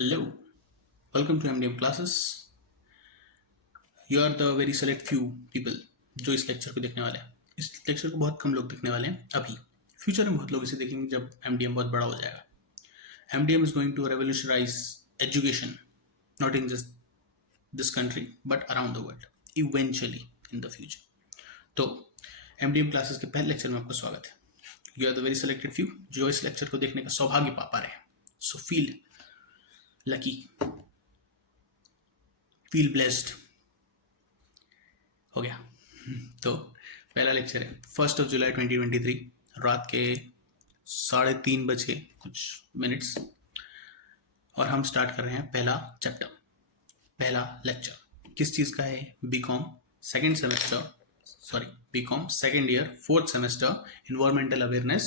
Hello, welcome to MDM classes. You are the very select few people जो इस lecture को देखने वाले हैं. इस लेक्चर को बहुत कम लोग देखने वाले हैं अभी. फ्यूचर में बहुत लोग इसे देखेंगे जब MDM बहुत बड़ा हो जाएगा. MDM is going to revolutionize education, not in just this country, but around the world, eventually in the future. तो MDM क्लासेस के पहले लेक्चर में आपका स्वागत है. You are the very selected few जो इस लेक्चर को देखने का सौभाग्य पा रहे हैं. So feel lucky, feel blessed. हो गया. तो पहला लेक्चर है 1 जुलाई 2023 रात के 3:30 बजे कुछ मिनट्स और हम स्टार्ट कर रहे हैं पहला चैप्टर, पहला लेक्चर. किस चीज़ का है? BCom second year 4th semester environmental awareness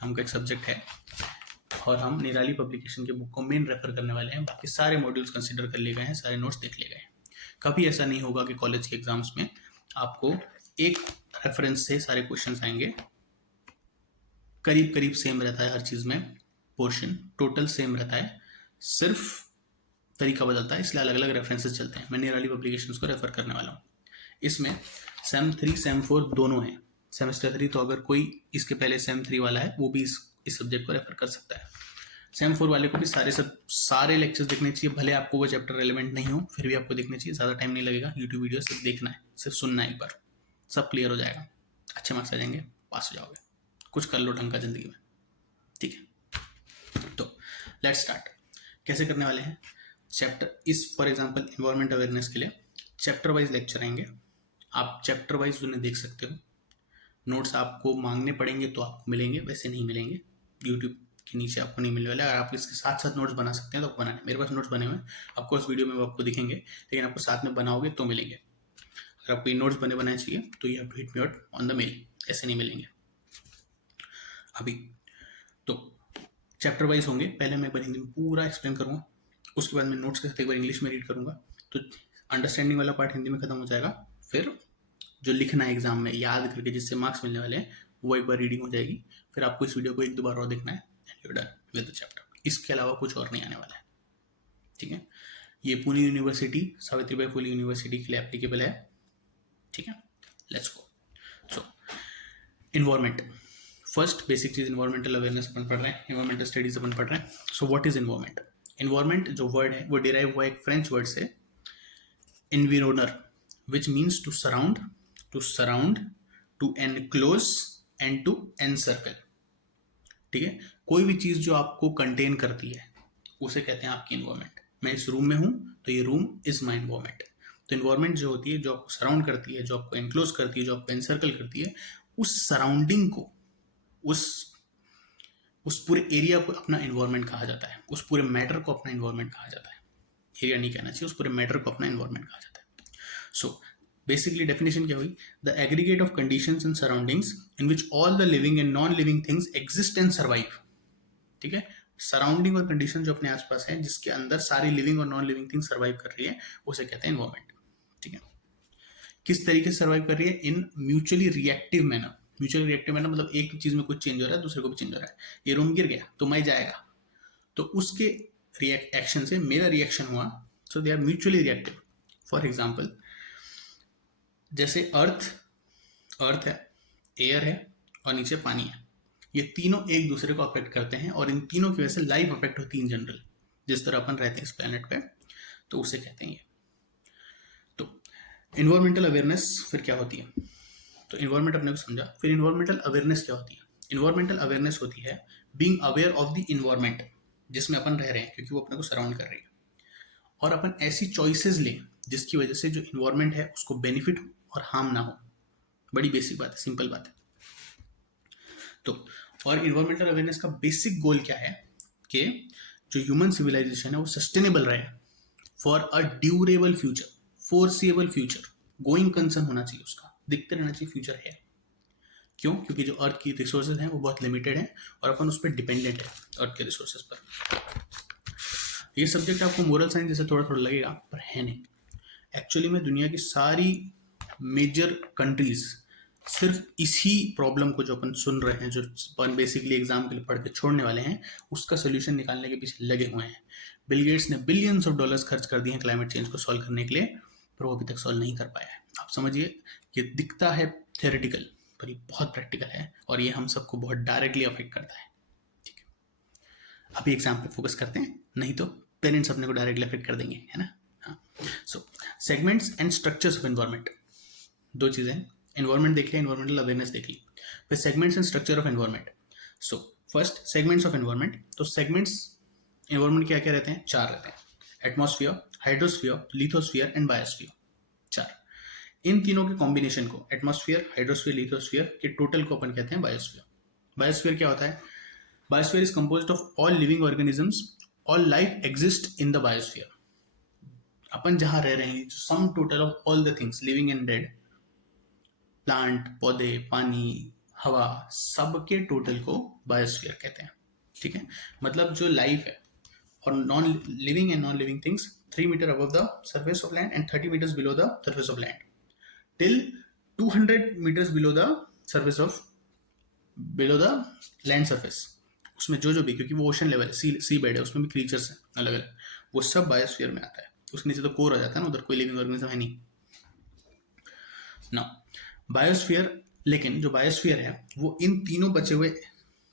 नाम का एक सब्जेक्ट है और हम निराली पब्लिकेशन के बुक को मेन रेफर करने वाले हैं. बाकी सारे मॉड्यूल्स कंसिडर कर लिए गए हैं, सारे नोट्स देख लिए गए हैं. कभी ऐसा नहीं होगा कि कॉलेज के एग्जाम्स में आपको एक रेफरेंस से सारे क्वेश्चंस आएंगे. करीब करीब सेम रहता है हर चीज़ में, पोर्शन टोटल सेम रहता है, सिर्फ तरीका बदलता है, इसलिए अलग अलग रेफरेंसेस चलते हैं. मैं निराली पब्लिकेशंस को रेफर करने वाला हूँ. इसमें सेम 3 सेम 4 दोनों हैं. सेमेस्टर 3 तो अगर कोई इसके पहले सेम 3 वाला है वो भी इस सब्जेक्ट को रेफर कर सकता है. सेम 4 वाले को भी सारे लेक्चर्स देखने चाहिए, भले आपको वो चैप्टर रेलेवेंट नहीं हो फिर भी आपको देखने चाहिए. ज़्यादा टाइम नहीं लगेगा, यूट्यूब वीडियो सिर्फ देखना है, सिर्फ सुनना है, एक बार सब क्लियर हो जाएगा, अच्छे मार्क्स आ जाएंगे, पास हो जाओगे, कुछ कर लो ढंग का ज़िंदगी में. ठीक है, तो लेट्स स्टार्ट. कैसे करने वाले हैं चैप्टर इस फॉर एग्जाम्पल इन्वायरमेंट अवेयरनेस के लिए चैप्टर वाइज लेक्चर आएंगे. आप चैप्टर वाइज उन्हें देख सकते हो. नोट्स आपको मांगने पड़ेंगे तो आपको मिलेंगे, वैसे नहीं मिलेंगे. यूट्यूब के नीचे आपको नहीं मिलने वाला. अगर आप इसके साथ साथ नोट्स बना सकते हैं तो बनाने. मेरे पास नोट्स बने हुए हैं, ऑफकोर्स वीडियो में वो आपको दिखेंगे, लेकिन आपको साथ में बनाओगे तो मिलेंगे. अगर आपको ये नोट्स बनाए चाहिए तो you have to hit me out on the mail, ऐसे नहीं मिलेंगे अभी. तो चैप्टर वाइज होंगे. पहले मैं एक बार हिंदी में पूरा एक्सप्लेन करूँगा, उसके बाद मैं नोट्स के साथ एक बार इंग्लिश में रीड करूँगा. तो अंडरस्टैंडिंग वाला पार्ट हिंदी में खत्म हो जाएगा. फिर जो लिखना है एग्जाम में याद करके जिससे मार्क्स मिलने वाले हैं वो एक बार रीडिंग हो जाएगी. फिर आपको इस वीडियो को 1-2 बार और देखना है and you done with the chapter. इसके अलावा कुछ और नहीं आने वाला है. ठीक है, ये पुणे यूनिवर्सिटी, सावित्रीबाई फुले यूनिवर्सिटी के लिए एप्लीकेबल है. ठीक है, let's go. So environment, first basic चीज इन्वायरमेंटल अवेयरनेस अपन पढ़ रहे हैं, इन्वायरमेंटल स्टडीज अपन पढ़ रहे हैं. So what is environment? Environment जो वर्ड है वो डिराइव हुआ एक फ्रेंच वर्ड से, इन्विरोनर, which means to surround, to enclose and to encircle. ठीक है, कोई भी चीज जो आपको कंटेन करती है उसे कहते हैं आपकी इन्वायरमेंट. मैं इस रूम में हूं तो ये रूम इज माई इन्वायरमेंट. तो इन्वायरमेंट जो होती है, जो आपको सराउंड करती है, जो आपको एनक्लोज करती है, जो आपको एनसर्कल करती है, उस सराउंडिंग को, उस पूरे एरिया को अपना इन्वायरमेंट कहा जाता है. उस पूरे मैटर को अपना इन्वायरमेंट कहा जाता है. एरिया नहीं कहना चाहिए, उस पूरे मैटर को अपना इन्वायरमेंट कहा जाता है. सो बेसिकली डेफिनेशन क्या हुई? The aggregate of conditions and surroundings in which all the living and non living things exist and survive. ठीक है, सराउंडिंग और कंडीशन जो अपने आसपास है, जिसके अंदर सारी लिविंग और नॉन लिविंग थिंग्स सर्वाइव कर रही है, उसे कहते हैं इन्वायरमेंट. ठीक है, किस तरीके से सर्वाइव कर रही है? In mutually reactive manner. Mutually reactive manner मतलब एक चीज में कुछ चेंज हो रहा है, दूसरे को भी चेंज हो रहा है. ये रूम गिर गया तो मैं जाएगा, तो उसके एक्शन से मेरा रिएक्शन हुआ. So they are mutually reactive. For example जैसे अर्थ है, एयर है और नीचे पानी है. ये तीनों एक दूसरे को अफेक्ट करते हैं और इन तीनों की वजह से लाइफ अफेक्ट होती है इन जनरल. जिस तरह अपन रहते हैं इस प्लेनेट पे, तो उसे कहते हैं ये. तो इन्वायरमेंटल अवेयरनेस फिर क्या होती है? तो इन्वायरमेंट अपने को समझा. फिर इन्वायरमेंटल अवेयरनेस क्या होती है? इन्वायरमेंटल अवेयरनेस होती है being aware of the environment जिसमें अपन रह रहे हैं, क्योंकि वो अपने को सराउंड कर रही है, और अपन ऐसी चॉइसेस लें जिसकी वजह से जो इन्वायरमेंट है उसको बेनिफिट हो और हार्म ना हो. बड़ी बेसिक बात है, सिंपल बात है. तो और इन्वायरमेंटल अवेयरनेस का बेसिक गोल क्या है कि जो ह्यूमन सिविलाइजेशन है वो सस्टेनेबल रहे for a durable future, foreseeable future. Going concern होना चाहिए उसका, दिखते रहना चाहिए फ्यूचर है. क्यों? क्योंकि जो अर्थ की रिसोर्सेज हैं वो बहुत लिमिटेड हैं और अपन उस पर डिपेंडेंट है, अर्थ के रिसोर्सेज पर. ये सब्जेक्ट आपको मोरल साइंस जैसे थोड़ा थोड़ा लगेगा, पर है नहीं. एक्चुअली में दुनिया की सारी मेजर कंट्रीज सिर्फ इसी प्रॉब्लम को जो अपन सुन रहे हैं, जो अपन बेसिकली एग्जाम के लिए पढ़ के छोड़ने वाले हैं, उसका सोल्यूशन निकालने के पीछे लगे हुए हैं। बिल गेट्स ने बिलियंस ऑफ डॉलर्स खर्च कर दिए हैं क्लाइमेट चेंज को सॉल्व करने के लिए, पर वो अभी तक सॉल्व नहीं कर पाया है। आप समझिए, ये दिखता है थियोरेटिकल, पर ये बहुत प्रैक्टिकल है और ये हम सबको बहुत डायरेक्टली अफेक्ट करता है। ठीक है, अभी एग्जाम पे फोकस करते हैं, नहीं तो पेरेंट्स अपने को डायरेक्टली अफेक्ट कर देंगे, है ना। हाँ, so segments and structures of environment, दो चीज़ें हैं। एनवायरमेंट देख लिया, एनवायरमेंटल अवेयरनेस देख ली, फिर segments and structure of environment. So first segments of environment. तो सेगमेंट्स एनवायरमेंट क्या क्या रहते हैं? चार रहते हैं, atmosphere, hydrosphere, lithosphere and biosphere. चार, इन तीनों के कॉम्बिनेशन को, एटमॉस्फेयर, हाइड्रोस्फीयर, लिथोस्फीयर के टोटल को अपन कहते हैं बायोस्फीयर। बायोस्फीयर क्या होता है? Biosphere is composed of all living organisms, all life exist in the biosphere. अपन जहां रह रहे हैं, sum total of all the things living and dead, plant, पौधे, पानी, हवा, सब के टोटल को बायोस्फीयर कहते हैं। ठीक है, मतलब जो लाइफ है और non living and non living things 3 metre above the surface of land and 30 meters below the surface of land till 200 meters below the surface of below the land surface, उसमें जो जो भी, क्योंकि वो ओशन लेवल है, सी bed है, उसमें भी क्रीचर्स हैं अलग अलग, वो सब बायोस्फीयर में आता है। उसके नीचे तो कोर आ जाता है ना, उधर कोई लिविंग ऑर्गेनिज्म है नहीं ना। बायोस्फीयर, लेकिन जो बायोस्फीयर है वो इन तीनों बचे हुए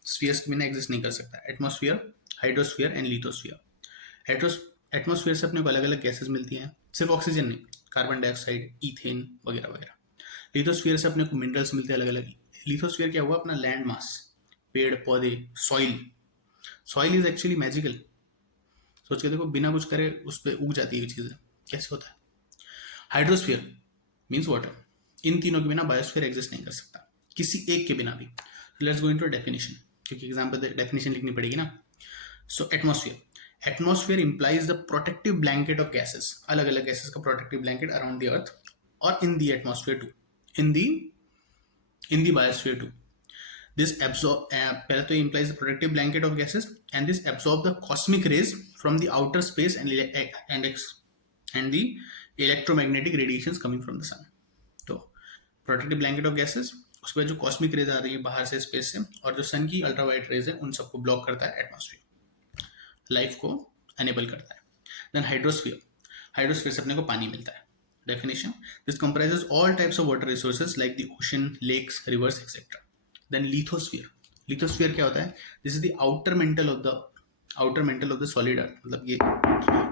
स्फीयर्स के बिना एग्जिस्ट नहीं कर सकता। Atmosphere, hydrosphere and lithosphere. Atmosphere से अपने को अलग अलग गैसेस मिलती हैं, सिर्फ ऑक्सीजन नहीं, कार्बन डाइऑक्साइड, ईथेन वगैरह वगैरह। लिथोस्फीयर से अपने को मिनरल्स मिलते हैं अलग अलग। लिथोस्फीयर क्या हुआ? अपना लैंड मास, पेड़ पौधे, soil. Soil is actually magical, सोच के देखो, बिना कुछ करे उस पर उग जाती है चीज़ें, कैसे होता है? Hydrosphere means water. इन तीनों के बिना बायोस्फीयर एग्जिस्ट नहीं कर सकता, किसी एक के बिना भी। लेट्स गो इनटू डेफिनेशन, क्योंकि एग्जाम पर डेफिनेशन लिखनी पड़ेगी ना। So atmosphere implies the protective blanket of gases, अलग अलग गैसेस का protective blanket around the earth और in the atmosphere too, in the biosphere too. This पहले तो implies the protective blanket of gases, and this absorb the cosmic rays from the outer space and the electromagnetic radiations coming from the sun. तो protective blanket of gases, उसके बाद जो cosmic rays आ रही है बाहर से, स्पेस से, और जो सन की अल्ट्रावायलेट रेज है, उन सबको ब्लॉक करता है एटमॉस्फेयर, लाइफ को एनेबल करता है। देन हाइड्रोस्फीयर से अपने को पानी मिलता है। Definition, this comprises all types of water resources like the ocean, lakes, rivers etcetera. Then lithosphere क्या होता है? This is the outer mantle of the solid earth, मतलब ये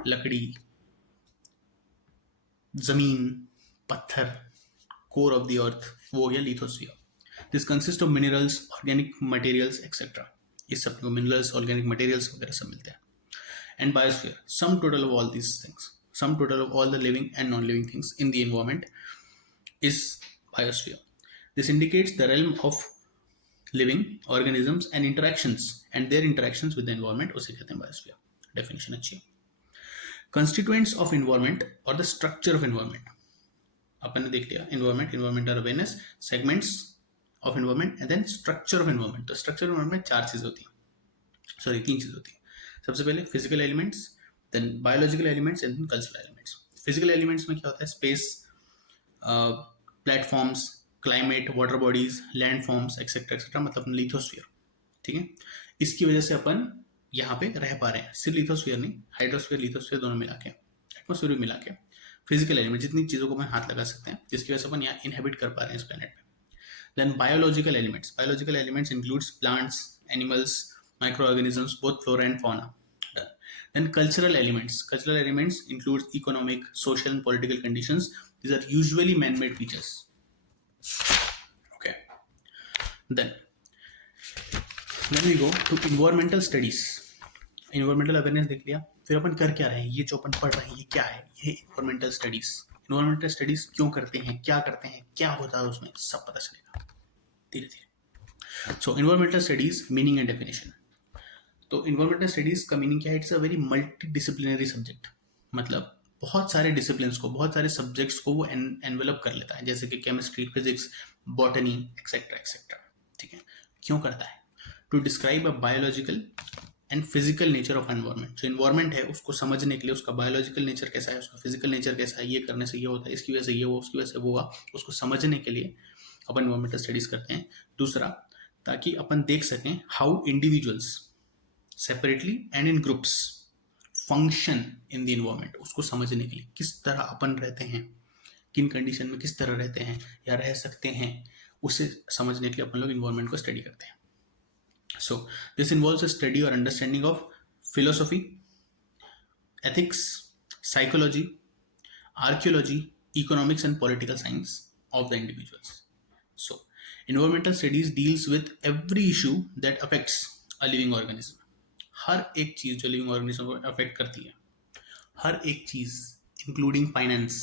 लकड़ी, जमीन, पत्थर, कोर ऑफ द अर्थ, वो हो गया lithosphere. This consist of minerals, organic materials etcetera, इस सब को मिनरल्स, ऑर्गेनिक मटेरियल्स वगैरह सब मिलते हैं। And biosphere, some total of all these things, some total of all the living and non living things in the environment is biosphere. This indicates the realm of living organisms and their interactions with the environment, उसे कहते हैं biosphere. Definition अच्छी है। Constituents of environment और the structure of environment अपन ने देख लिया। Environmental awareness, segments of environment and then structure of environment. तो स्ट्रक्चर ऑफ एनवायरमेंट तीन चीज़ होती है। सबसे पहले physical elements, then biological elements and then cultural elements. Physical elements में क्या होता है? Space, platforms, climate, water bodies, land forms etcetera etcetera, मतलब लिथोस्फीयर। ठीक है, इसकी वजह से अपन यहाँ पे रह पा रहे हैं। सिर्फ लिथोस्फीयर नहीं, हाइड्रोस्फीयर, लिथोस्फीयर दोनों मिला के, एटमॉस्फीयर भी मिला के, फिजिकल एलिमेंट जितनी चीज़ों को अपन हाथ लगा सकते हैं, जिसकी वजह से अपन यहाँ इनहेबिट कर पा रहे हैं इस प्लेनेट पे। Then biological elements includes plants, animals, micro organisms, both flora and fauna. Then cultural elements include economic, social and political conditions. These are usually man-made features. Okay. Then we go to environmental studies. Environmental awareness देख लिया, फिर अपन कर क्या रहे हैं, ये जो अपन पढ़ रहे हैं ये क्या है? ये environmental studies क्यों करते हैं, क्या करते हैं, क्या होता है उसमें, सब पता चलेगा धीरे धीरे। So environmental studies meaning and definition. तो इन्वायरमेंटल स्टडीज़ का मीनिंग क्या है? It's a very multi disciplinary subject, मतलब बहुत सारे डिसिप्लिन्स को, बहुत सारे सब्जेक्ट्स को वो एनवेलप कर लेता है, जैसे कि chemistry, physics, botany etcetera etcetera. ठीक है, क्यों करता है? To describe a biological and physical nature of environment. जो इन्वायरमेंट है उसको समझने के लिए, उसका बायोलॉजिकल नेचर कैसा है, उसका फिजिकल नेचर कैसा है, ये करने से ये होता है, इसकी वजह से ये हुआ, उसकी वजह से वो हुआ, उसको समझने के लिए अपन इन्वायरमेंटल स्टडीज करते हैं। दूसरा, ताकि अपन देख सकें how individuals separately and in groups function in the environment, उसको समझने के लिए किस तरह अपन रहते हैं, किन कंडीशन में किस तरह रहते हैं या रह सकते हैं, उसे समझने के लिए अपन लोग इन्वायरमेंट को स्टडी करते हैं। So this involves a study और understanding of philosophy, ethics, psychology, archaeology, economics and political science of the individuals. So, environmental studies deals with every issue that affects a living organism. हर एक चीज जो living organism को affect करती है, हर एक चीज including finance.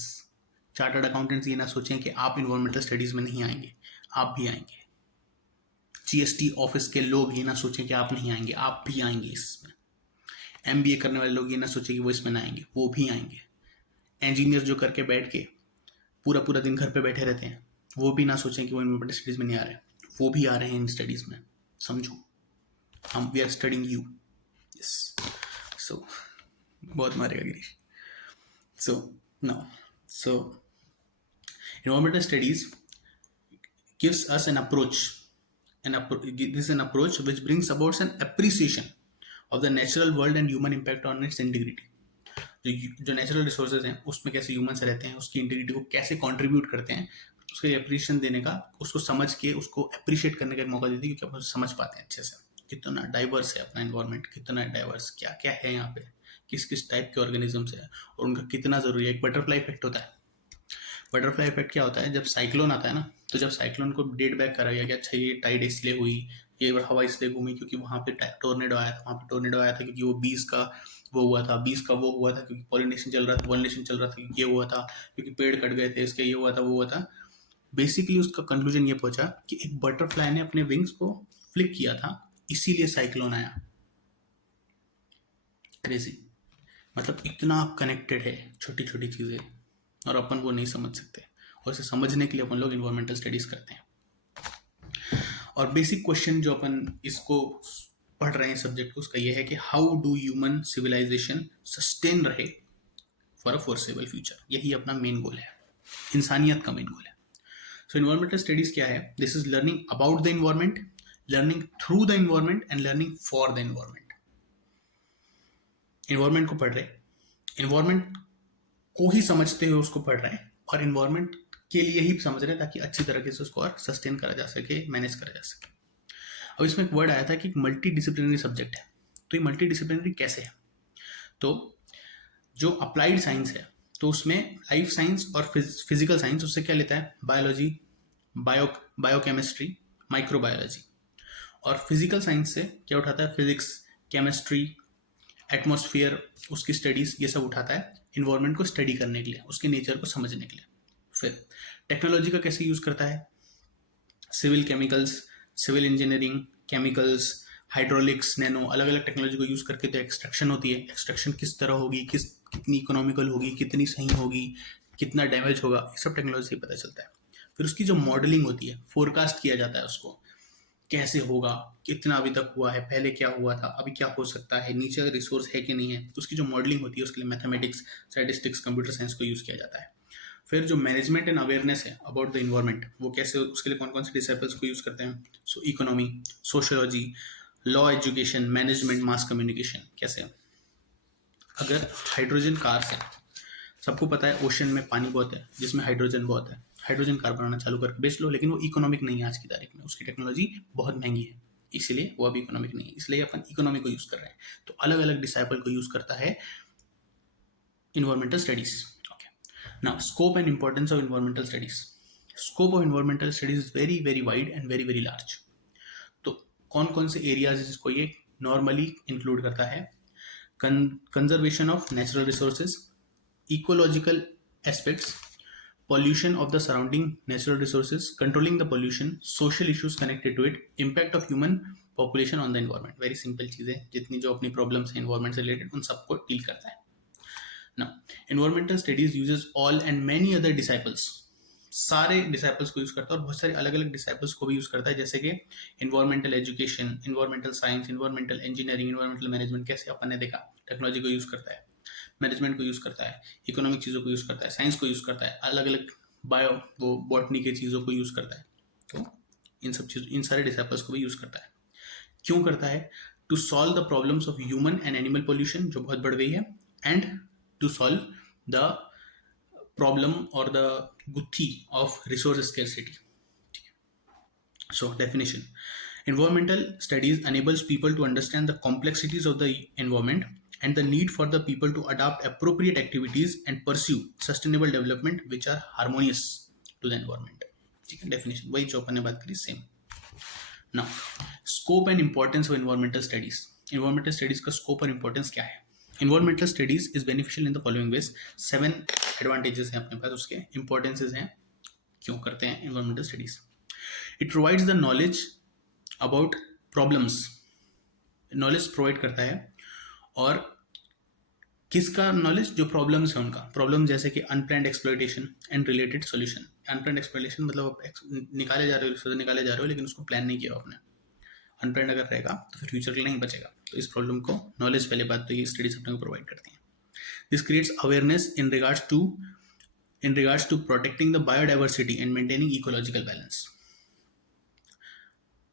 Chartered accountants ये ना सोचें कि आप इन्वायरमेंटल स्टडीज में नहीं आएंगे, आप भी आएंगे। जीएसटी ऑफिस के लोग ये ना सोचें कि आप नहीं आएंगे, आप भी आएंगे इसमें। एमबीए करने वाले लोग ये ना सोचे कि वो इसमें ना आएंगे, वो भी आएंगे। इंजीनियर जो करके बैठ के पूरा पूरा दिन घर पे बैठे रहते हैं, वो भी ना सोचें कि वो इन्वायरमेंटल स्टडीज में नहीं आ रहे, वो भी आ रहे हैं इन स्टडीज में। समझो, हम we are studying you. Yes, so बहुत मारेगा Girish. So now, so environmental studies gives us an approach this is an approach which brings about an appreciation of the natural world and human impact on its integrity. जो natural resources हैं उसमें कैसे humans रहते हैं, उसकी integrity को कैसे contribute करते हैं, उसको एप्रिशिएशन देने का, उसको समझ के उसको अप्रिशिएट करने का एक मौका देती है, क्योंकि अपन समझ पाते हैं अच्छे से कितना डाइवर्स है अपना इन्वायरमेंट, कितना डाइवर्स क्या क्या है यहाँ पे, किस किस टाइप के ऑर्गेनिजम्स है और उनका कितना ज़रूरी है। एक बटरफ्लाई इफेक्ट होता है। बटरफ्लाई इफेक्ट क्या होता है, जब साइक्लोन आता है ना, तो जब साइक्लोन को डेट बैक करा गया कि अच्छा ये टाइड इसलिए हुई, ये हवा इसलिए घूमी क्योंकि वहाँ पे टोर्नेडो आया था, वहाँ पे टोर्नेडो आया था क्योंकि वो बीज का वो हुआ था, बीज का वो हुआ था क्योंकि पॉलिनेशन चल रहा था, पॉलिनेशन चल रहा था क्योंकि ये हुआ था, क्योंकि पेड़ कट गए थे इसके, ये हुआ था वो हुआ था। बेसिकली उसका कंक्लूजन ये पहुंचा कि एक बटरफ्लाई ने अपने विंग्स को फ्लिक किया था, इसीलिए साइक्लोन आया। क्रेजी, मतलब इतना कनेक्टेड है छोटी छोटी चीज़ें, और अपन वो नहीं समझ सकते, और इसे समझने के लिए अपन लोग इन्वायरमेंटल स्टडीज करते हैं। और बेसिक क्वेश्चन जो अपन इसको पढ़ रहे हैं सब्जेक्ट को, उसका ये है कि how do human civilization sustain रहे फॉर अ फोर्सेबल फ्यूचर। यही अपना मेन गोल है, इंसानियत का मेन गोल है। सो इन्वायरमेंटल स्टडीज क्या है? This is learning about the environment, learning through the environment and learning for the environment. Environment को पढ़ रहे, इन्वायरमेंट को ही समझते हुए उसको पढ़ रहे हैं, और इन्वायरमेंट के लिए ही समझ रहे हैं ताकि अच्छी तरीके से उसको और सस्टेन करा जा सके, मैनेज करा जा सके। अब इसमें एक वर्ड आया था कि मल्टी डिसिप्लिनरी सब्जेक्ट है। तो ये मल्टी डिसिप्लिनरी कैसे है? तो जो अप्लाइड साइंस है, तो उसमें लाइफ साइंस और फिजिकल साइंस उससे क्या लेता है? Biology, biochemistry, microbiology. और फिजिकल साइंस से क्या उठाता है? फिजिक्स, केमिस्ट्री, एटमॉस्फेयर, उसकी स्टडीज, ये सब उठाता है इन्वायरमेंट को स्टडी करने के लिए, उसके नेचर को समझने के लिए। फिर टेक्नोलॉजी का कैसे यूज करता है? Civil chemicals, civil engineering, chemicals, hydraulics, nano, अलग अलग टेक्नोलॉजी को यूज करके तो एक्सट्रैक्शन होती है। एक्सट्रैक्शन किस तरह होगी, कितनी इकोनॉमिकल होगी, कितनी सही होगी, कितना डैमेज होगा, ये सब टेक्नोलॉजी से पता चलता है। फिर उसकी जो मॉडलिंग होती है, फोरकास्ट किया जाता है उसको, कैसे होगा, कितना अभी तक हुआ है, पहले क्या हुआ था, अभी क्या हो सकता है, नीचे रिसोर्स है कि नहीं है, तो उसकी जो मॉडलिंग होती है उसके लिए मैथमेटिक्स, स्टैटिस्टिक्स, कंप्यूटर साइंस को यूज किया जाता है। फिर जो मैनेजमेंट एंड अवेयरनेस है अबाउट द इन्वायरमेंट, वो कैसे, उसके लिए कौन कौन से डिसिप्लिन्स को यूज करते हैं? So economy, sociology, law, education, management, mass communication. कैसे? अगर हाइड्रोजन कार्स है, सबको पता है ओशन में पानी बहुत है जिसमें हाइड्रोजन बहुत है, हाइड्रोजन कार बनाना चालू करके बेच लो, लेकिन वो इकोनॉमिक नहीं है आज की तारीख में, उसकी टेक्नोलॉजी बहुत महंगी है, इसीलिए वो अभी इकोनॉमिक नहीं है, इसलिए अपन इकोनॉमी को यूज कर रहे हैं। तो अलग अलग डिसाइपल को यूज करता है environmental studies. Okay, now scope and importance of environmental studies. Scope of environmental studies is very very wide and very very large. तो कौन कौन से एरियाज जिसको ये नॉर्मली इंक्लूड करता है? Conservation of natural resources, ecological aspects, pollution of the surrounding natural resources, controlling the pollution, social issues connected to it, impact of human population on the environment. Very simple चीज़ें, जितनी जो अपनी problems हैं environment से related, उन सबको deal करता है। Now, environmental studies uses all and many other disciples. सारे डिसाइपल्स को यूज करता है, और बहुत सारे अलग अलग डिसाइपल्स को भी यूज करता है, जैसे कि environmental education, environmental science, environmental engineering, environmental management. कैसे अपन ने देखा, टेक्नोलॉजी को यूज करता है, मैनेजमेंट को यूज करता है, इकोनॉमिक चीज़ों को यूज करता है, साइंस को यूज करता है, अलग अलग बायो वो बॉटनी के चीज़ों को यूज करता है। तो इन सारे डिसाइपल्स को भी यूज़ करता है। क्यों करता है? To solve the problems of human and animal pollution, जो बहुत बढ़ गई है, and to solve the problem और द गुत्थी of resource scarcity. So definition: environmental studies enables people to understand the complexities of the environment and the need for the people to adopt appropriate activities and pursue sustainable development which are harmonious to the environment. ठीक है, definition वही जो अपन ने बात करी same. Now, scope and importance of environmental studies. Environmental studies का scope और importance क्या है? Environmental studies is beneficial in the following ways. 7 advantages हैं अपने पास, उसके importances हैं क्यों करते हैं environmental studies. It provides the knowledge about problems. Knowledge provide करता है, और किसका knowledge? जो problems है उनका। problem जैसे कि unplanned exploitation and related solution. unplanned exploitation मतलब निकाले जा रहे हो लेकिन उसको प्लान नहीं किया आपने। unplanned अगर रहेगा तो फिर फ्यूचर के लिए नहीं बचेगा। तो इस प्रॉब्लम को नॉलेज, पहले बात तो ये स्टडीज अपने को प्रोवाइड करती हैं। This creates awareness in regards to protecting the biodiversity and maintaining ecological balance.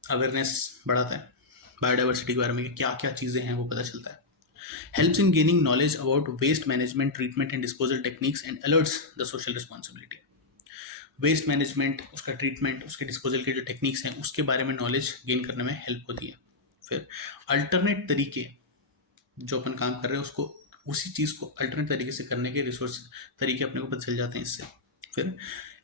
Awareness बढ़ाता है, बायोडाइवर्सिटी के बारे में क्या क्या चीज़ें हैं वो पता चलता है। Helps in gaining knowledge about waste management, treatment and disposal techniques and alerts the social responsibility. Waste management, उसका ट्रीटमेंट, उसके डिस्पोजल के जो टेक्निक्स हैं उसके बारे में नॉलेज गेन करने में हेल्प होती है। फिर अल्टरनेट तरीके जो अपन काम कर रहे हैं उसको, उसी चीज़ को अल्टरनेट तरीके से करने के रिसोर्स तरीके अपने को पता चल जाते हैं इससे। फिर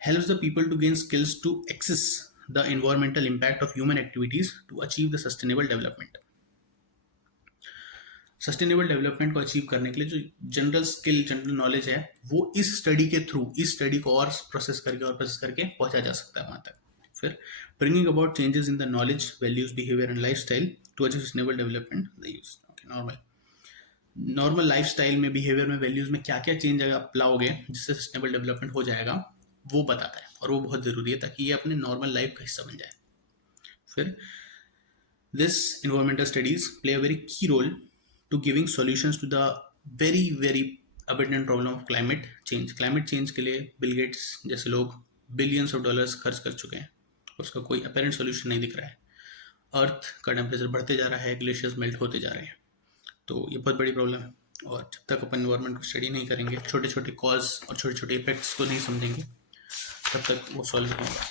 helps the people to gain skills to access the environmental impact of human activities to achieve the sustainable development. Sustainable development को अचीव करने के लिए जो जनरल स्किल, जनरल नॉलेज है वो इस स्टडी के थ्रू, इस स्टडी को और प्रोसेस करके पहुंचा जा सकता है वहाँ तक। फिर bringing about changes in the knowledge, values, behaviour and life style to achieve sustainable development. The use normal life style में, बिहेवियर में, वैल्यूज में क्या क्या चेंज आप लाओगे जिससे सस्टेनेबल डेवलपमेंट हो जाएगा वो बताता है, और वो बहुत ज़रूरी है ताकि ये अपने नॉर्मल लाइफ का हिस्सा बन जाए। फिर this environmental studies play a very key role to giving solutions to the very very abundant problem of climate change. Climate change के लिए बिल गेट्स जैसे लोग बिलियंस ऑफ डॉलर्स खर्च कर चुके हैं, उसका कोई अपेरेंट सॉल्यूशन नहीं दिख रहा है। अर्थ का टेम्परेचर बढ़ते जा रहा है, ग्लेशियर्स मेल्ट होते जा रहे हैं, तो ये बहुत बड़ी प्रॉब्लम है। और जब तक अपन इन्वायरमेंट को स्टडी नहीं करेंगे, छोटे छोटे कॉज और छोटे छोटे इफेक्ट्स को नहीं समझेंगे, तब तक वो सॉल्व नहीं होगा।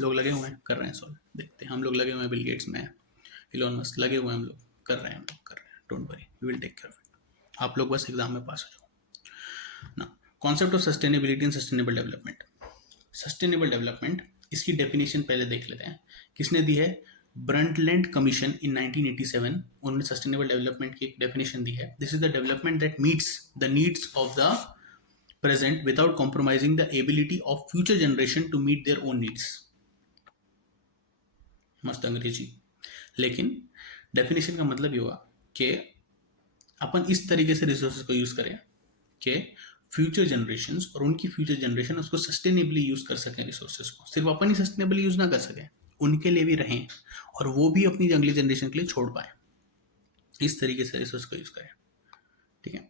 लोग लगे हुए हैं, कर रहे हैं सॉल्व, देखते हैं। हम लोग लगे हुए हैं, बिल गेट्स में, इलॉन मस्क लगे हुए हैं, हम लोग कर रहे हैं, don't worry, we will take care of it. आप लोग बस एग्जाम में पास हो जाओ ना। Concept of sustainability and sustainable development. Sustainable development, इसकी डेफिनेशन पहले देख लेते हैं। किसने दी है? ब्रंटलैंड कमीशन इन 1987, उन्होंने सस्टेनेबल डेवलपमेंट की एक डेफिनेशन दी है। This is the development that meets the needs of the present without compromising the ability of future generation to meet their own needs. मस्त अंग्रेजी, लेकिन डेफिनेशन का मतलब ये हुआ कि अपन इस तरीके से रिसोर्सेज को यूज करें कि फ्यूचर जनरेशंस और उनकी फ्यूचर जनरेशन उसको सस्टेनेबली यूज कर सकें रिसोर्सेज को। सिर्फ अपन ही सस्टेनेबली यूज ना कर सकें, उनके लिए भी रहें और वो भी अपनी अगली जनरेशन के लिए छोड़ पाए। इस तरीके से रिसोर्स को यूज करें, ठीक है।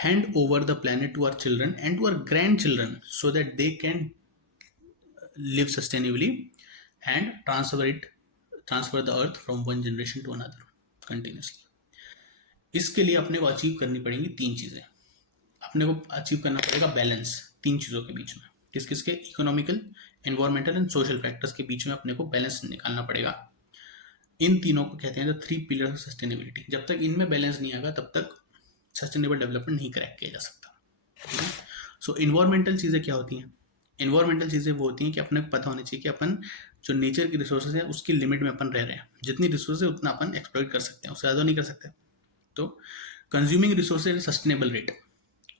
hand over the planet to our children and to our grandchildren so that they can live sustainably and transfer the earth from one generation to another continuously. इसके लिए अपने को अचीव करनी पड़ेंगी 3 चीज़ें। अपने को अचीव करना पड़ेगा बैलेंस 3 चीज़ों के बीच में। किसके? Economical, environmental and social factors के बीच में अपने को बैलेंस निकालना पड़ेगा। इन तीनों को कहते हैं द 3 पिलर्स ऑफ सस्टेनेबिलिटी। जब तक इनमें बैलेंस नहीं आएगा तब तक सस्टेनेबल डेवलपमेंट नहीं क्रैक किया जा सकता, ठीक है। सो इन्वायरमेंटल चीज़ें क्या होती हैं? इन्वायरमेंटल चीज़ें वो होती हैं कि अपने को पता होना चाहिए कि अपन जो नेचर की रिसोर्सेज है उसकी लिमिट में अपन रह रहे हैं। जितनी रिसोर्स है उतना अपन एक्सप्लॉइट कर सकते हैं, उससे ज़्यादा नहीं कर सकते। तो कंज्यूमिंग रिसोर्सेज सस्टेनेबल रेट,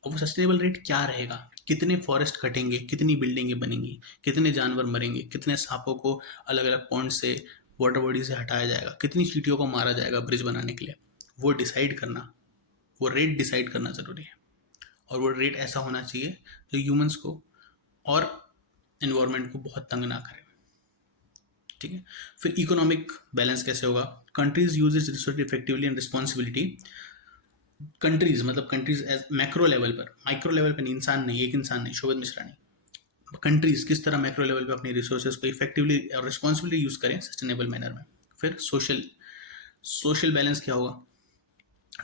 और वो सस्टेनेबल रेट क्या रहेगा? कितने फॉरेस्ट कटेंगे, कितनी बिल्डिंगें बनेंगी, कितने जानवर मरेंगे, कितने सांपों को अलग अलग पॉन्ड से, वाटर बॉडी से हटाया जाएगा, कितनी चींटियों को मारा जाएगा ब्रिज बनाने के लिए, वो डिसाइड करना, वो रेट डिसाइड करना ज़रूरी है। और वो रेट ऐसा होना चाहिए जो ह्यूमंस को और एनवायरनमेंट को बहुत तंग ना करे, ठीक है। फिर इकोनॉमिक बैलेंस कैसे होगा? Countries use it's resource effectively and responsibility. Countries मतलब कंट्रीज एज मैक्रो लेवल पर, माइक्रो लेवल पर नहीं, इंसान नहीं, एक इंसान नहीं, शोभित मिश्रा नहीं, कंट्रीज किस तरह मैक्रो लेवल पे अपनी रिसोर्सेज को इफेक्टिवली और रिस्पॉन्सिबली यूज करें सस्टेनेबल मैनर में। फिर सोशल बैलेंस क्या होगा,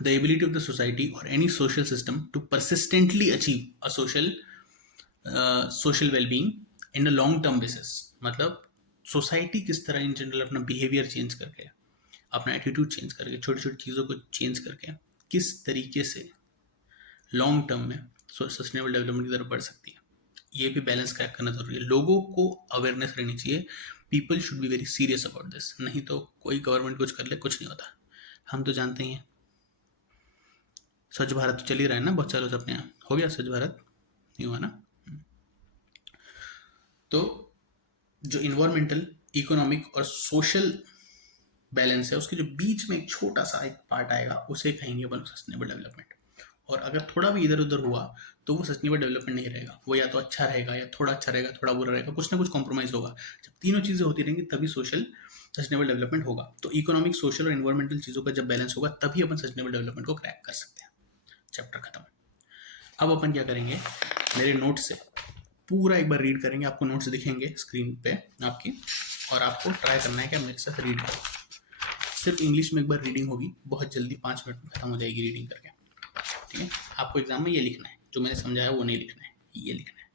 the ability of the society और any social system to persistently achieve a social wellbeing in a long term basis. मतलब सोसाइटी किस तरह इन जनरल अपना बिहेवियर चेंज करके, अपना एटीट्यूड चेंज करके, छोटी छोटी चीज़ों को चेंज करके किस तरीके से लॉन्ग टर्म में सस्टेनेबल डेवलपमेंट की तरफ बढ़ सकती है, ये भी बैलेंस क्रैक करना जरूरी है। लोगों को अवेयरनेस रहनी चाहिए, people should be very serious about this, नहीं तो कोई गवर्नमेंट कुछ कर ले कुछ नहीं होता। हम तो जानते ही हैं, स्वच्छ भारत तो चल ही रहा है ना, बहुत सालों से अपने यहाँ हो गया स्वच्छ भारत, नहीं हुआ ना। तो जो इन्वायरमेंटल, इकोनॉमिक और सोशल बैलेंस है, उसके जो बीच में एक छोटा सा एक पार्ट आएगा, उसे कहेंगे अपन सस्टेनेबल डेवलपमेंट। और अगर थोड़ा भी इधर उधर हुआ तो वो सस्टेनेबल डेवलपमेंट नहीं रहेगा, वो या तो अच्छा रहेगा या थोड़ा अच्छा रहेगा, थोड़ा बुरा रहेगा, कुछ ना कुछ कॉम्प्रोमाइज होगा। जब तीनों चीज़ें होती रहेंगी तभी सस्टेनेबल डेवलपमेंट होगा। तो इकोनॉमिक, सोशल और इन्वायरमेंटल चीज़ों का जब बैलेंस होगा तभी अपन सस्टेनेबल डेवलपमेंट को क्रैक कर सकते हैं। चैप्टर खत्म। अब अपन क्या करेंगे, मेरे नोट्स से पूरा एक बार रीड करेंगे, आपको नोट्स दिखेंगे स्क्रीन पे आपकी, और आपको ट्राई करना है कि आप मेरे साथ रीड करो। सिर्फ इंग्लिश में एक बार रीडिंग होगी, बहुत जल्दी 5 मिनट में खत्म हो जाएगी रीडिंग करके, ठीक है। आपको एग्जाम में ये लिखना है, जो मैंने समझाया वो नहीं लिखना है, ये लिखना है।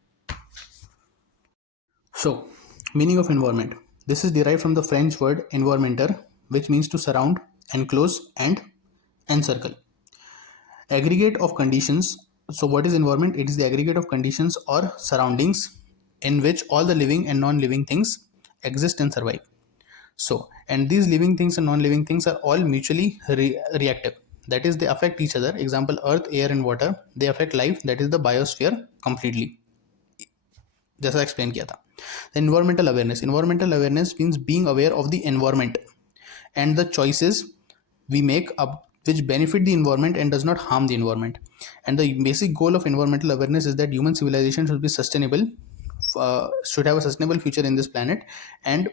So meaning of environment, this is derived from the French word एनवायरमेंटर which means to surround, enclose and encircle. Aggregate of conditions. So what is environment? It is the aggregate of conditions or surroundings in which all the living and non-living things exist and survive. So, and these living things and non-living things are all mutually reactive. That is, they affect each other. Example, earth, air and water, they affect life, that is the biosphere completely. जैसा explain किया था. Environmental awareness. Environmental awareness means being aware of the environment and the choices we make up which benefit the environment and does not harm the environment. And the basic goal of environmental awareness is that human civilization should be sustainable, should have a sustainable future in this planet, and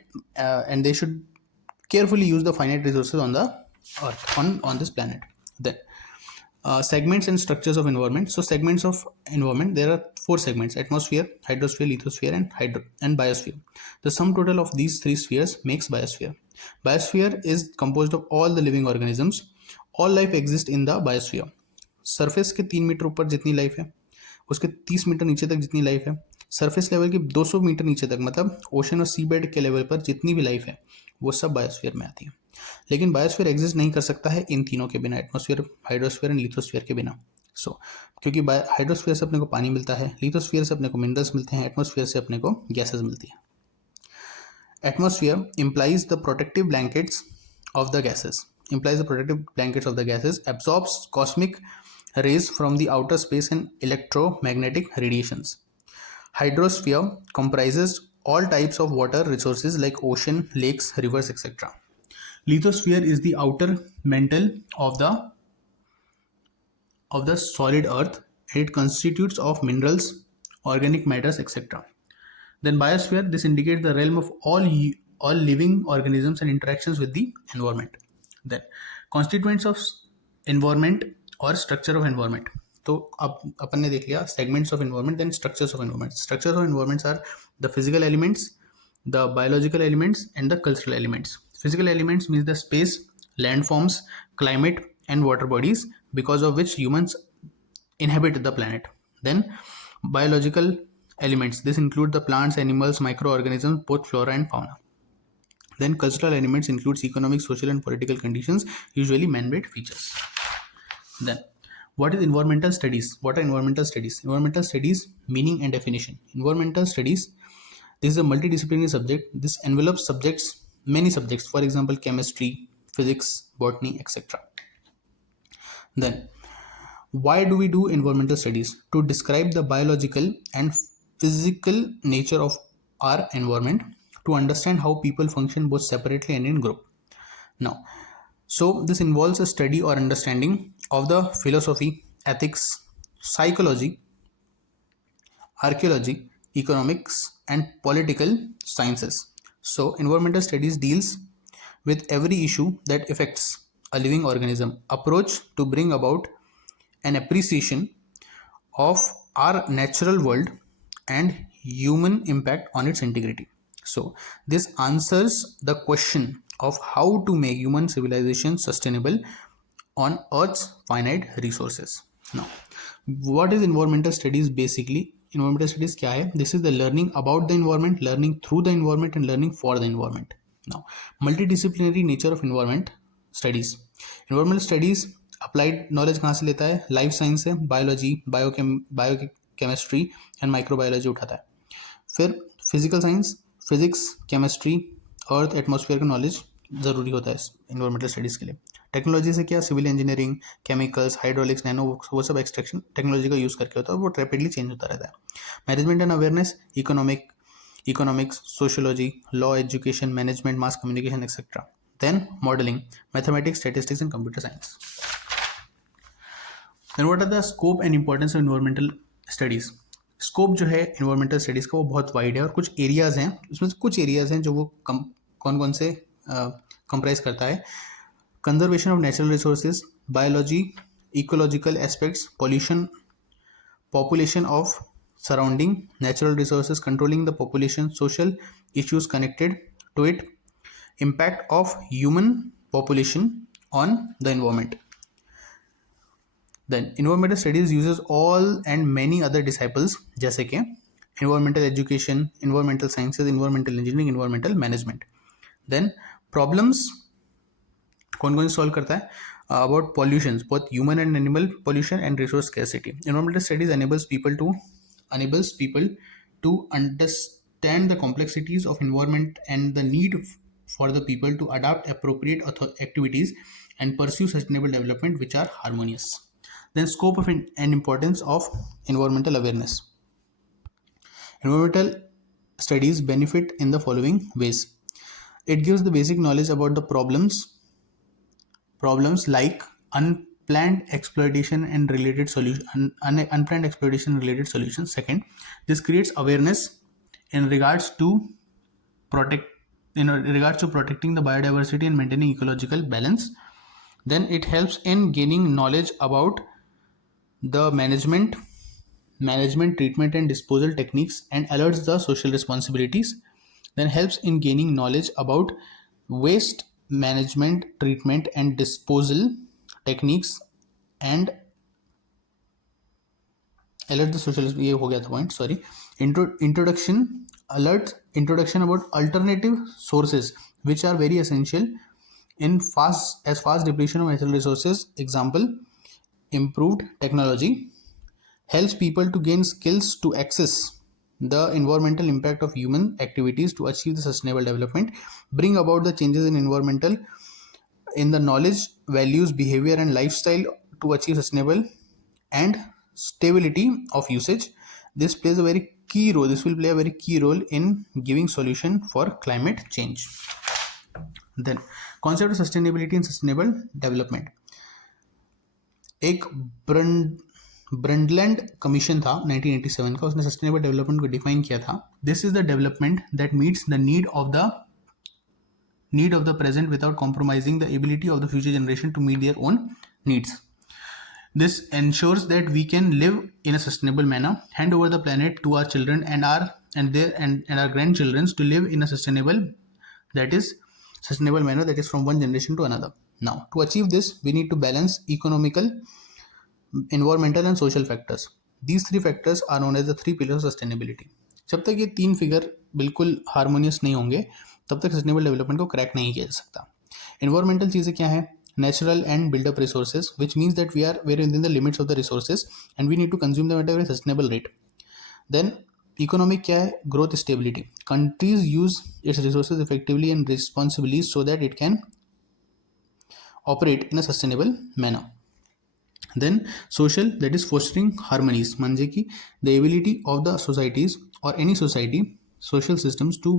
they should carefully use the finite resources on the earth, on this planet. Then segments and structures of environment. So segments of environment, there are 4 segments: atmosphere, hydrosphere, lithosphere and biosphere. The sum total of these 3 spheres makes biosphere. Biosphere is composed of all the living organisms. All life exists in the biosphere. Surface के 3 metre ऊपर जितनी life है, उसके 30 metre नीचे तक जितनी life है, surface level के 200 मीटर नीचे तक, मतलब ओशन और सी बेड के लेवल पर जितनी भी लाइफ है, वो सब बायोस्फीयर में आती है. लेकिन बायोस्फीयर एग्जिस्ट नहीं कर सकता है इन तीनों के बिना, एटमॉस्फेयर, हाइड्रोस्फीयर एंड लिथोस्फीयर के बिना. क्योंकि हाइड्रोस्फीयर से अपने को पानी मिलता है, लिथोस्फीयर से अपने को मिनरल्स मिलते हैं, एटमॉस्फेयर से अपने को गैसेज मिलती है. Atmosphere implies the protective blankets of the gases, absorbs cosmic rays from the outer space and electromagnetic radiations. Hydrosphere comprises all types of water resources like ocean, lakes, rivers, etc. Lithosphere is the outer mantle of the solid earth, and it constitutes of minerals, organic matters, etc. Then biosphere, this indicates the realm of all living organisms and interactions with the environment. Then constituents of environment or structure of environment. तो अब अपन ने देख लिया segments of environment, then structures of environment. Structures of environments are the physical elements, the biological elements and the cultural elements. Physical elements means the space, landforms, climate and water bodies because of which humans inhabit the planet. Then biological elements, this include the plants, animals, microorganisms, both flora and fauna. Then cultural elements includes economic, social and political conditions, usually man-made features. Then what is environmental studies? What are environmental studies? Environmental studies, meaning and definition. Environmental studies, this is a multidisciplinary subject. This envelops many subjects, for example chemistry, physics, botany, etc. Then why do we do environmental studies? To describe the biological and physical nature of our environment, to understand how people function both separately and in group. Now, so this involves a study or understanding of the philosophy, ethics, psychology, archaeology, economics and political sciences. So environmental studies deals with every issue that affects a living organism. Approach to bring about an appreciation of our natural world and human impact on its integrity. So this answers the question of how to make human civilization sustainable on Earth's finite resources. Now, what is environmental studies basically? Environmental studies क्या है? This is the learning about the environment, learning through the environment, and learning for the environment. Now, multidisciplinary nature of environment studies. Environmental studies applied knowledge कहाँ से लेता है? Life science है, biology, biochemistry and microbiology उठाता है. फिर physical science, physics, chemistry, अर्थ, atmosphere का knowledge ज़रूरी होता है इन्वायरमेंटल स्टडीज़ के लिए. टेक्नोलॉजी से क्या? Civil engineering, chemicals, hydraulics, nano, वो सब एक्सट्रैक्शन टेक्नोलॉजी का यूज़ करके होता है, वो रैपिडली चेंज होता रहता है. Management and awareness, economics, sociology, law, education, management, mass communication etcetera. Then modelling, mathematics, statistics and computer science. Then what are the scope and importance of environmental studies. Scope जो है environmental studies का वो बहुत wide है और कुछ areas हैं, उसमें से कुछ एरियाज़ हैं जो वो कौन कौन से कंप्राइज करता है. Conservation of natural resources, biology, ecological aspects, pollution, population of surrounding natural resources, controlling the population, social issues connected to it, impact of human population on the environment. Then environmental studies uses all and many other disciples जैसे कि environmental education, environmental sciences, environmental engineering, environmental management. Then problems कौन कौन solve करता है? About pollutions, both human and animal pollution and resource scarcity. Environmental studies enables people to understand the complexities of environment and the need for the people to adopt appropriate activities and pursue sustainable development which are harmonious. Then scope of and importance of environmental awareness. Environmental studies benefit in the following ways. It gives the basic knowledge about the problems like unplanned exploitation and related solutions. Second, this creates awareness in regards to protecting the biodiversity and maintaining ecological balance. Then it helps in gaining knowledge about the management, treatment and disposal techniques and alerts the social responsibilities. Then helps in gaining knowledge about waste management, treatment and disposal techniques and alert the social. ये हो गया था point, sorry. Introduction about alternative sources which are very essential in fast depletion of natural resources. Example, improved technology helps people to gain skills to access the environmental impact of human activities to achieve the sustainable development, bring about the changes in the knowledge, values, behavior and lifestyle to achieve sustainable and stability of usage. This will play a very key role in giving solution for climate change. Then concept of sustainability and sustainable development. एक ब्रंडलैंड commission था 1987 का, उसने sustainable development को define किया था. This is the development that meets the need of the present without compromising the ability of the future generation to meet their own needs. This ensures that we can live in a sustainable manner, hand over the planet to our children and our grandchildren to live in a sustainable manner that is from one generation to another. Now, to achieve this, we need to balance economical, environmental and social factors. These three factors are known as the three pillars of sustainability. जब तक ये तीन figure बिल्कुल harmonious नहीं होंगे तब तक sustainable development को क्रैक नहीं किया जा सकता. एनवायरमेंटल चीज़ें क्या है? Natural and build up resources, which means that we are within the limits of the resources and we need to consume them at a very sustainable rate. Then economic क्या है? Growth stability. Countries use its resources effectively and responsibly so that it can operate in a sustainable manner. Then social, that is fostering harmonies, म्हणजे की the ability of the societies or any society, social systems to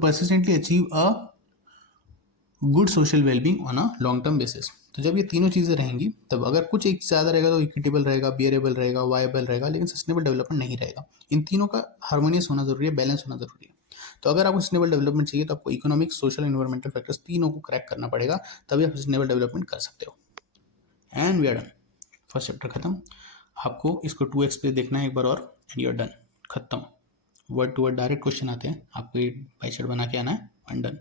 persistently achieve a good social well-being on a long-term basis. तो जब ये तीनों चीज़ें रहेंगी तब अगर कुछ एक ज़्यादा रहेगा तो इक्विटेबल रहेगा, बियरेबल रहेगा, वायबल रहेगा, लेकिन सस्टेनेबल डेवलपमेंट नहीं रहेगा. इन तीनों का हार्मोनियस होना जरूरी है, बैलेंस होना जरूरी है. तो अगर आपको सस्टेनेबल डेवलपमेंट चाहिए तो आपको इकोनॉमिक, सोशल, एनवायरमेंटल फैक्टर्स तीनों को क्रैक करना पड़ेगा, तभी आप सस्टेनेबल डेवलपमेंट कर सकते हो. And we are done. First chapter खत्म. आपको इसको 2x पे देखना है एक बार और, एंड यू आर डन, खत्म। Word to word direct question आते हैं, आपको ये बाई चार्ट बना के आना है, एंड डन।